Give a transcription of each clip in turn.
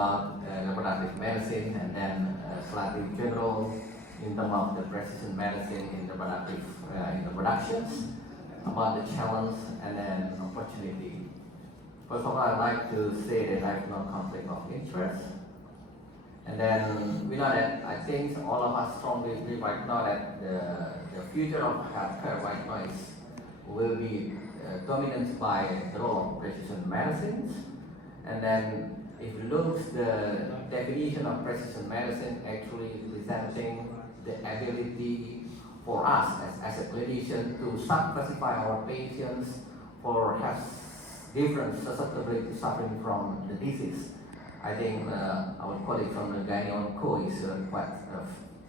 about reproductive medicine, and then slightly general in terms of the precision medicine in reproductive in the productions, about the challenge and then opportunity. First of all, I'd like to say that I have no conflict of interest. And then we know that I think all of us strongly believe right now that the future of healthcare right now will be dominated by the role of precision medicines. And then if you look the definition of precision medicine actually presenting the ability for us as a clinician to sub-classify our patients for have different susceptibility suffering from the disease. I think our colleague from the Gyneo is quite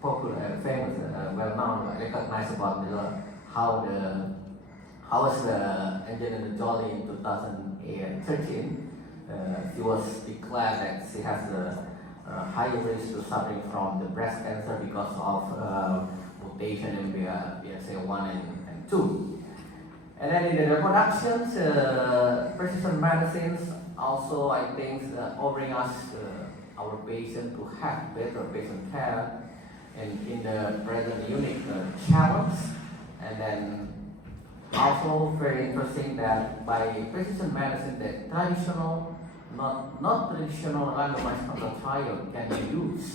popular, famous, well known, recognized about how was Angelina Jolie in 2013. She was declared that she has a high risk to suffering from the breast cancer because of mutation in BRCA1 and 2. And then in the reproductions, precision medicines also I think offering us our patient to have better patient care and in the present unique challenge. And then also very interesting that by precision medicine that traditional, not traditional randomized control trial can be used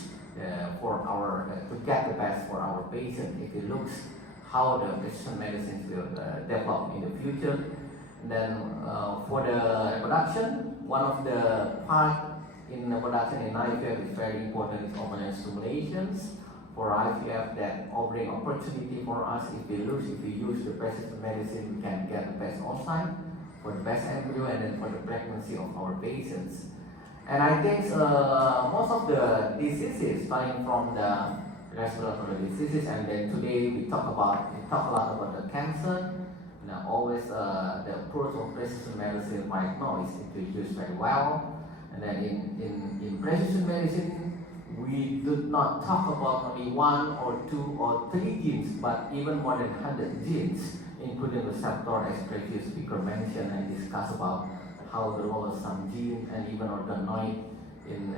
for our to get the best for our patient if it looks how the precision medicine will develop in the future. And then for the reproduction, one of the part in reproduction in IVF is very important is hormonal stimulations. For IVF, that offering opportunity for us if we use the precision medicine, we can get the best oocyte for the best embryo and then for the pregnancy of our patients. And I think most of the diseases starting from the respiratory diseases, and then today we talk a lot about the cancer. Now always the approach of precision medicine right now is introduced very well. And then in precision medicine, we do not talk about only 1 or 2 or 3 genes, but even more than 100 genes, including receptor, as previous speaker mentioned and discussed about how the role of some gene and even organoid in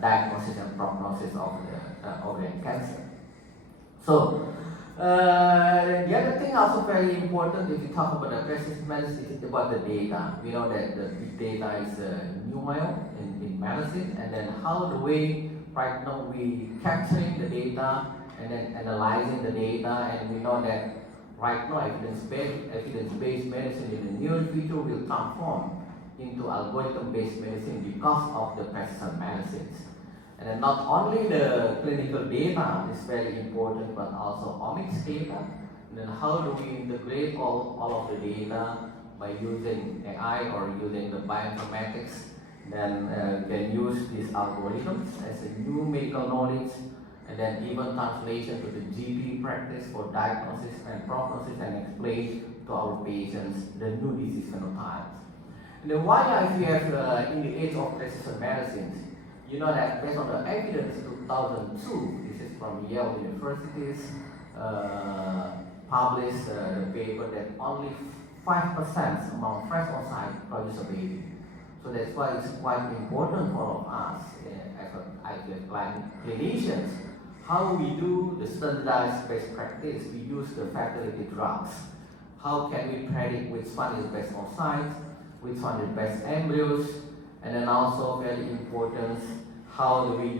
diagnosis and prognosis of the ovarian cancer. So the other thing also very important if you talk about the precision medicine is about the data. We know that the big data is new mile in medicine, and then how the way right now we capturing the data and then analyzing the data, and we know that right now evidence-based medicine in the near future will transform into algorithm-based medicine because of the precision medicines. And then not only the clinical data is very important, but also omics data. And then how do we integrate all of the data by using AI or using the bioinformatics? Then can use these algorithms as a new medical knowledge, and then even translation to the GP practice for diagnosis and prognosis and explain to our patients the new disease phenotypes. And then why IVF in the age of precision medicines? You know that based on the evidence 2002, this is from Yale University's published the paper that only 5% among fresh oocyte produce a baby. So that's why it's quite important for us as IVF clinicians, how we do the standardized best practice. We use the fertility drugs. How can we predict which one is best oocytes, which one is best embryos, and then also very important, how do we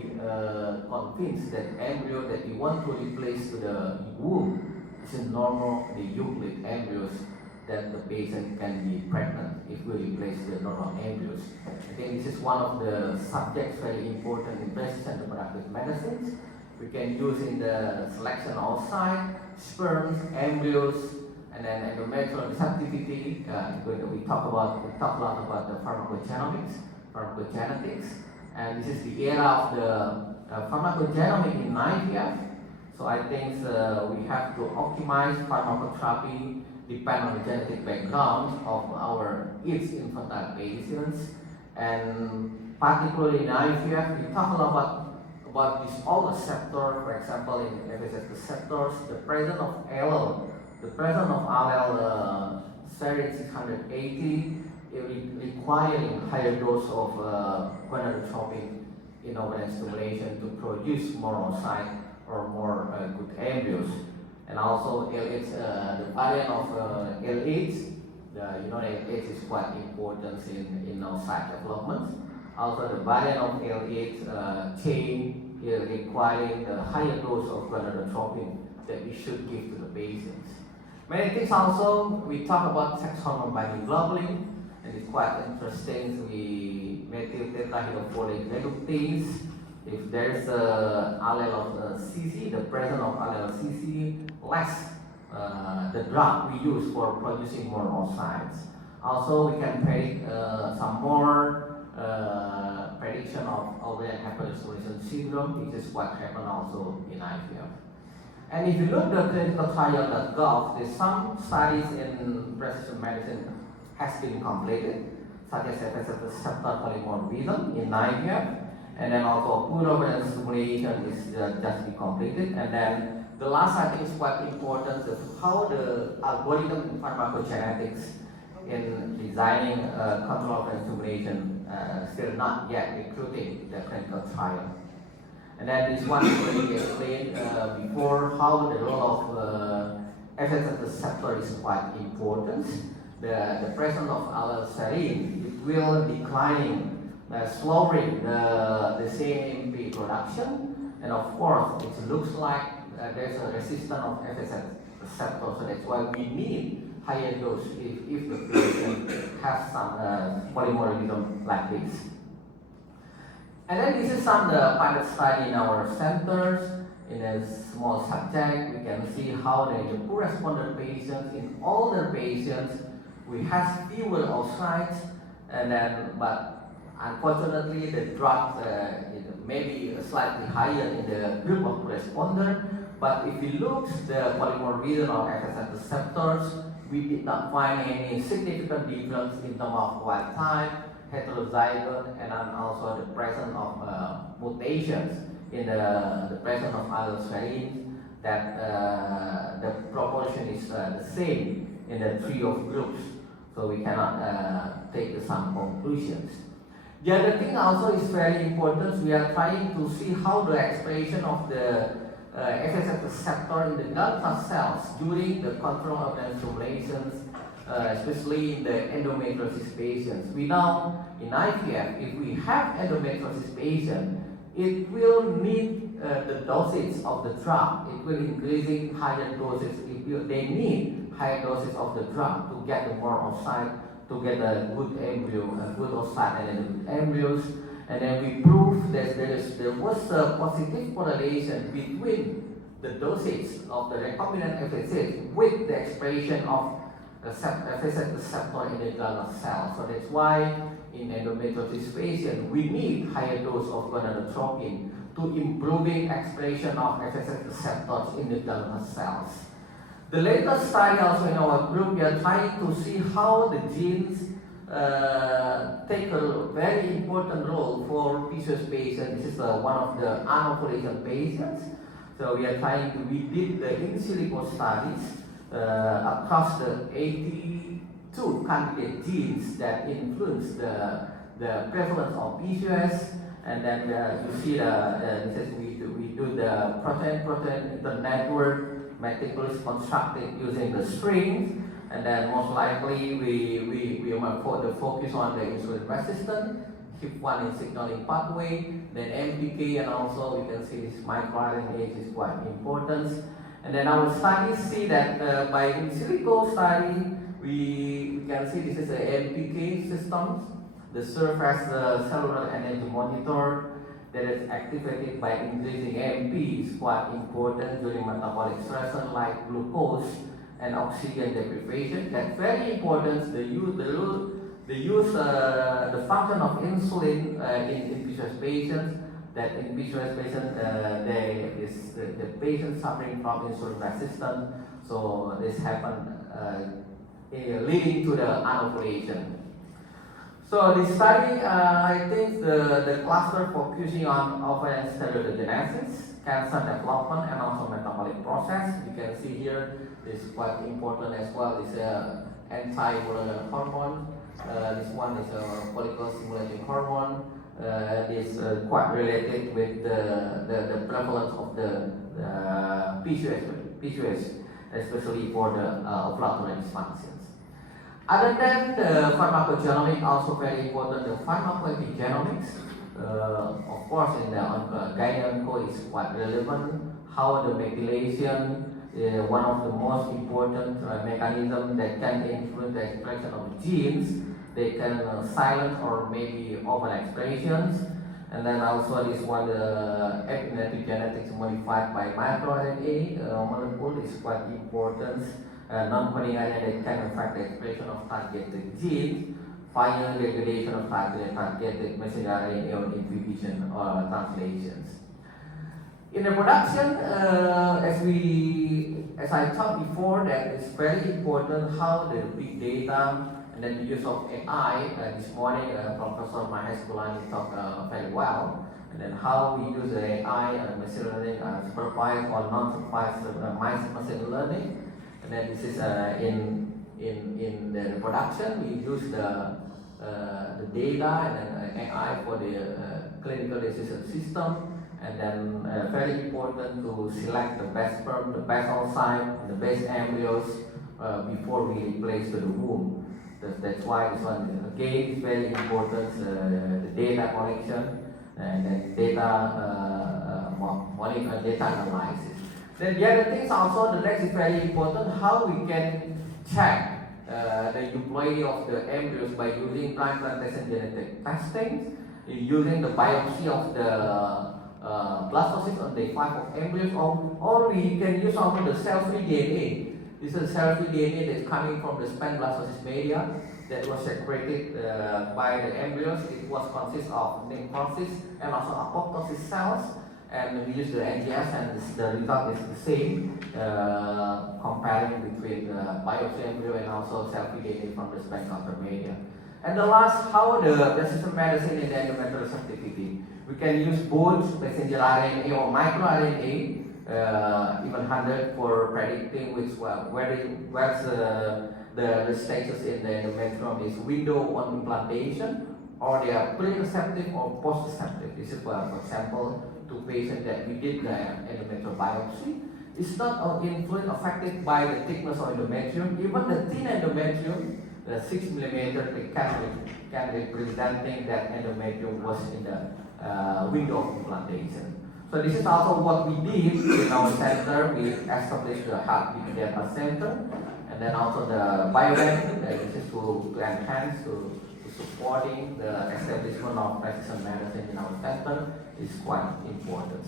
convince that embryo that we want to replace to the womb is normal, the Euclid embryos, that the patient can be pregnant if we replace the normal embryos. I think this is one of the subjects very important in precision reproductive medicines. We can use in the selection oocyte, sperms, embryos, and then endometrial receptivity. We talk a lot about the pharmacogenetics, and this is the era of the pharmacogenomic in IVF. So I think we have to optimize pharmacotherapy depend on the genetic background of each infantile patients, and particularly in IVF, we talk a lot about this all receptor. For example, in FSH receptors, the presence of allele, serine 680, requiring higher dose of gonadotropin in ovarian stimulation to produce more oocyte or more good embryos. And also LH, the variant of LH, LH is quite important in oocyte development. Also the variant of LH chain is requiring the higher dose of gonadotropin that we should give to the patients. Many things also, we talk about sex hormone binding globulin, and it's quite interesting. We methyl tetrahydrofolate reductase. If there's a allele of CC, the presence of allele CC, less the drug we use for producing more oocytes. Also, we can predict some more prediction of ovarian hyperstimulation syndrome, which is what happened also in IVF. And if you look at clinicaltrial.gov, there's some studies in precision medicine has been completed, such as receptor polymorphism in IVF, and then also pure ovarian stimulation is just be completed. And then the last, I think, is quite important of how the algorithm in pharmacogenetics in designing control ovarian stimulation still not yet recruiting the clinical trial. And then this one already explained before how the role of FSH receptor is quite important. The presence of allele it will declining, slowing the CMP production, and of course it looks like there's a resistance of FSH receptor, so that's why we need higher dose if the patient has some polymorphism like this. And then this is some pilot study in our centers. In a small subject, we can see how the poor responder patients, in older patients, we have fewer oocytes, and then but unfortunately the drug may be slightly higher in the group of responder. But if you look at the polymorphism of FSH receptors, we did not find any significant difference in terms of wild type, heterozygote, and then also the presence of mutations in the presence of allele that the proportion is the same in the three of groups. So we cannot take some conclusions. The other thing also is very important. We are trying to see how the expression of the FSH receptor in the gallbladder cells during the control of the stimulations, especially in the endometriosis patients. We know in IVF, if we have endometriosis patient, it will need the dosage of the drug. It will increasing higher doses. They need higher doses of the drug to get the more oocyte, to get a good embryo, a good oocyte and then embryos. And then we prove that there was a positive correlation between the dosage of the recombinant FSH with the expression of the FSH receptor in the gallbladder cell. So that's why in endometriosis patient we need higher dose of gonadotropin to improving expression of FSH receptors in the gallbladder cells. The latest study also in our group, we are trying to see how the genes take a very important role for PCOS patients. This is one of the anovulation patients. So we are trying to, we did the in silico studies across the 82 candidate genes that influence the prevalence of PCOS. And then you see this is we do the protein internetwork meticulously constructed using the strings. And then most likely we might focus on the insulin resistant, HIF1 in signaling pathway, then MPK, and also we can see this microRNA is quite important. And then our studies see that by in silico study, we can see this is a MPK systems, the serve as the cellular energy monitor that is activated by increasing MP is quite important during metabolic stressors like glucose and oxygen deprivation. That's very important. The function of insulin in PCOS patients. That in PCOS patients, the patient suffering from insulin resistance. So this happened leading to the anovulation. So this study, I think the cluster focusing on ovarian steroidogenesis, cancer development, and also metabolic process. You can see here is quite important as well. Is anti-hormone This one is a follicle stimulating hormone. Is quite related with the prevalence of the PCOS, especially for the ovulatory dysfunctions. Other than the pharmacogenomics, also very important, the pharmacoepigenomics. Of course, in the gynecology is quite relevant. How the methylation, one of the most important mechanisms that can influence the expression of genes. They can silence or maybe overexpressions. And then also this one, epigenetics modified by microRNA molecule is quite important. Non-coding RNA that can affect the expression of targeted genes, final regulation of targeted messenger RNA or inhibition or translations. In the production, as I talked before, that it's very important how the big data and then the use of AI. This morning, Professor Maheskulani talked very well. And then how we use the AI and machine learning, supervised or non-supervised machine learning. And then this is in the production, we use the data and then AI for the clinical decision system. And then very important to select the best sperm, the best oocyte, the best embryos before we replace the womb. That's why this one again is very important. The data collection and then data monitoring, data analysis. Then the other things also, the next is very important, how we can check the employee of the embryos by using transplantation genetic testing, using the biopsy of the blastocysts on day 5 of embryos, or we can use also the cell-free DNA. This is cell-free DNA that's coming from the spent blastocyst media that was secreted by the embryos. It was consist of necrosis and also apoptosis cells, and we use the NGS, and the result is the same, comparing between the biopsy embryo and also cell-free DNA from the spent culture media. And the last, how the precision medicine in the endometrial receptivity. We can use both messenger RNA or microRNA, even 100 for predicting where's the status in the endometrium is window on implantation, or they are pre-receptive or post-receptive. This is for example, to patients that we did the endometrial biopsy. It's not influenced, affected by the thickness of endometrium. Even the thin endometrium, the 6 mm, can representing that endometrium was in the window of implantation. So this is also what we did in our center. We established the heartbeat data center, and then also the biobank. This is to enhance, to supporting the establishment of precision medicine in our center is quite important.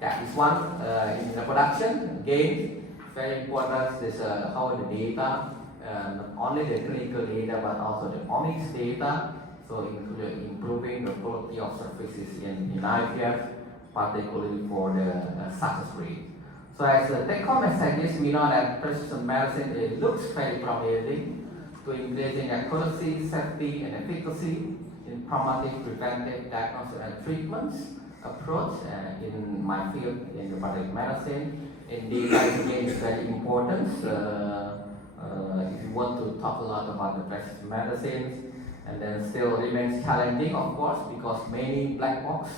Yeah, this one in the production again very important. This how the data, not only the clinical data but also the omics data. So improving the quality of services in IVF, particularly for the success rate. So as a take-home messages, we know that precision medicine, it looks very promising to increasing accuracy, safety, and efficacy in promoting preventive diagnosis and treatments approach in my field in the public medicine. In data again is very important. If you want to talk a lot about the precision medicine, and then still remains challenging, of course, because many black box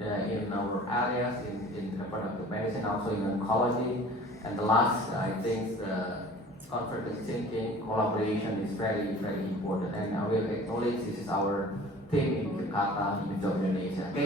in our areas in reproductive medicine, also in oncology. And the last, I think, confidence thinking, collaboration is very, very important. And I will acknowledge this is our team in Jakarta, in Indonesia. Okay.